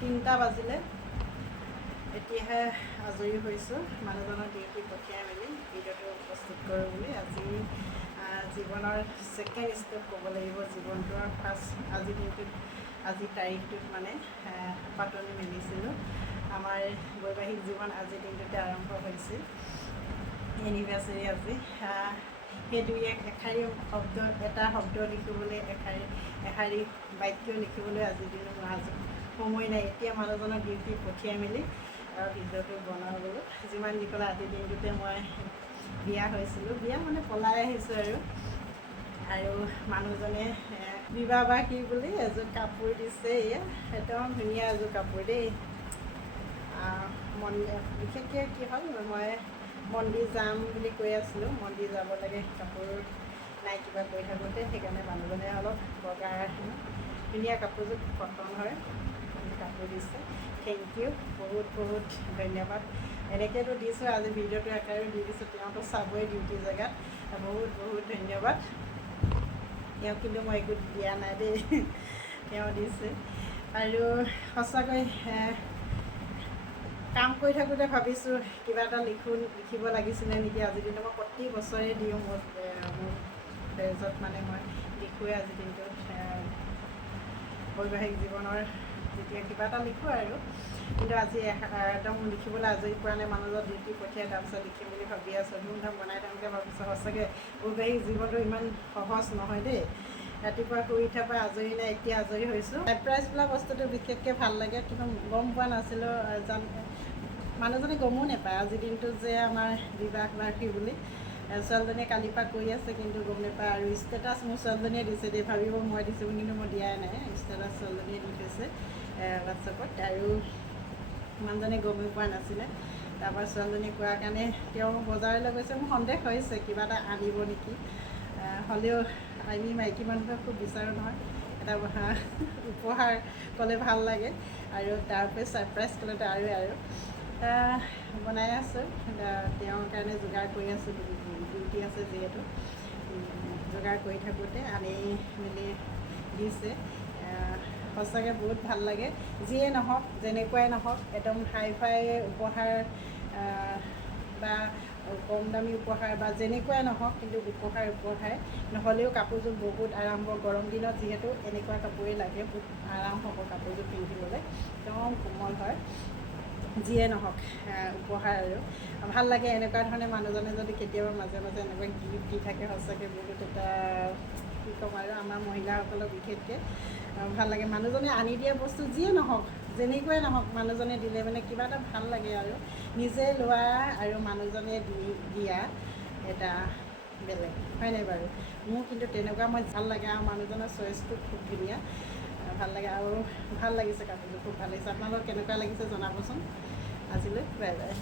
3টা বাজিলে এতিয়াহে আজৰি হৈছোঁ মানুহজনক ডিউটি পঠিয়াই মেলি ভিডিঅ'টো প্ৰস্তুত কৰোঁ বুলি। আজি জীৱনৰ ছেকেণ্ড ষ্টেপ ক'ব লাগিব, জীৱনটোৰ ফাৰ্ষ্ট আজিৰ দিনটোত আজিৰ তাৰিখটোত মানে পাতনি মেলিছিলোঁ। আমাৰ বৈবাহিক জীৱন আজিৰ দিনটোতে আৰম্ভ হৈছিল, এনিভাৰ্চেৰী আজি। সেই দুই এশাৰী শব্দ, এটা শব্দ লিখিবলৈ এশাৰী বাক্য লিখিবলৈ আজিৰ দিনত সময় নাই। এতিয়া মানুহজনক ডিউটি পঠিয়াই মেলি ভিডিঅ'টো বনাবলৈ যিমান যি ক'লে আজিৰ দিনটোতে মই বিয়া হৈছিলোঁ, বিয়া মানে পলাই আহিছোঁ আৰু মানুহজনে বিবাহ বাৰ্ষিকী বুলি এযোৰ কাপোৰ দিছে। এয়া একদম ধুনীয়া এযোৰ কাপোৰ দেই। বিশেষকৈ কি হ'ল, মই মন্দিৰ যাম বুলি কৈ আছিলোঁ, মন্দিৰ যাব লাগে, কাপোৰ নাই কিবা কৰি থাকোঁতে সেইকাৰণে মানুহজনে অলপ বগা ধুনীয়া কাপোৰযোৰ কটন হয় কাপোৰ দিছে। থেংক ইউ, বহুত বহুত ধন্যবাদ। এনেকৈতো দিছোঁ, আজি ভিডিঅ'টো একেবাৰে দি দিছোঁ, তেওঁতো চাবই ডিউটি জেগাত। বহুত বহুত ধন্যবাদ। তেওঁক কিন্তু মই একো দিয়া নাই দেই, তেওঁ দিছে। আৰু সঁচাকৈ কাম কৰি থাকোঁতে ভাবিছোঁ কিবা এটা লিখিব লাগিছিলে নেকি। আজিৰ দিনত মই প্ৰতি বছৰে দিওঁ, মোৰ পেজত মানে মই লিখোঁৱে আজিৰ দিনটোত বৈবাহিক জীৱনৰ যেতিয়া কিবা এটা লিখোঁ আৰু। কিন্তু আজি একদম লিখিবলৈ আজৰি পোৱা নাই, মানুহজন ডিউটি পঠিয়াই তাৰপিছত লিখিম বুলি ভাবি আছোঁ। ধুমধাম বনাই থাকোঁতে ভাবিছোঁ সঁচাকৈ বৈবাহিক জীৱনটো ইমান সহজ নহয় দেই। ৰাতিপুৱা শুই উঠাৰ পৰা আজৰি নাই, এতিয়া আজৰি হৈছোঁ। ছাৰপ্ৰাইজ বোলা বস্তুটো বিশেষকৈ ভাল লাগে, কিন্তু গম পোৱা নাছিলোঁ, মানুহজনে গমো নাপায় আজিৰ দিনটোত যে আমাৰ বিবাহ বাৰ্ষিকী বুলি। ছোৱালীজনীয়ে কালিৰ পৰা কৰি আছে কিন্তু গম নাপায়। আৰু ষ্টেটাছ মোৰ ছোৱালীজনীয়ে দিছে দেই, ভাবিব মই দিছোঁ কিন্তু মই দিয়াই নাই। ষ্টেটাছ ছোৱালীজনীয়ে দি থৈছে হোৱাটছএপত, আৰু মানুহজনে গমেই পোৱা নাছিলে। তাৰপৰা ছোৱালীজনীয়ে কোৱাৰ কাৰণে তেওঁ বজাৰলৈ গৈছে। মোৰ সন্দেহ হৈছে কিবা এটা আনিব নেকি, হ'লেও আমি মাইকী মানুহে খুব বিচাৰোঁ নহয় এটা উপহাৰ ক'লে ভাল লাগে, আৰু তাৰপৰা ছাৰপ্ৰাইজ ক'লেতো আৰু বনাই আছোঁ। তেওঁৰ কাৰণে যোগাৰ কৰি আছোঁ, ডিউটি আছে যিহেতু, যোগাৰ কৰি থাকোঁতে আনি মেলি দিছে। সঁচাকৈ বহুত ভাল লাগে। যিয়ে নহওক, যেনেকুৱাই নহওক, একদম হাই ফাই উপহাৰ বা কম দামী উপহাৰ বা যেনেকুৱাই নহওক, কিন্তু উপহাৰ নহ'লেও কাপোৰযোৰ বহুত আৰাম হ'ব। গৰম দিনত যিহেতু এনেকুৱা কাপোৰেই লাগে, বহুত আৰাম হ'ব কাপোৰযোৰ পিন্ধিবলৈ, একদম কোমল হয়। যিয়ে নহওক উপহাৰ আৰু ভাল লাগে। এনেকুৱা ধৰণে মানুহজনে যদি কেতিয়াবা মাজে মাজে এনেকুৱা গিফ্ট দি থাকে, সঁচাকৈ বহুত এটা কি ক'ম আৰু, আমাৰ মহিলাসকলক বিশেষকৈ ভাল লাগে। মানুহজনে আনি দিয়া বস্তু যিয়ে নহওক, যেনেকুৱাই নহওক, মানুহজনে দিলে মানে কিবা এটা ভাল লাগে আৰু নিজে লোৱা আৰু মানুহজনে দিয়া এটা বেলেগ, হয় নাই বাৰু? মোৰ কিন্তু তেনেকুৱা মই ভাল লাগে, আৰু মানুহজনৰ চইচটো খুব ধুনীয়া, ভাল লাগে। আৰু ভাল লাগিছে কাপোৰযোৰ, খুব ভাল লাগিছে। আপোনালোকক কেনেকুৱা লাগিছে জনাবচোন। আজিলৈ বাই বাই।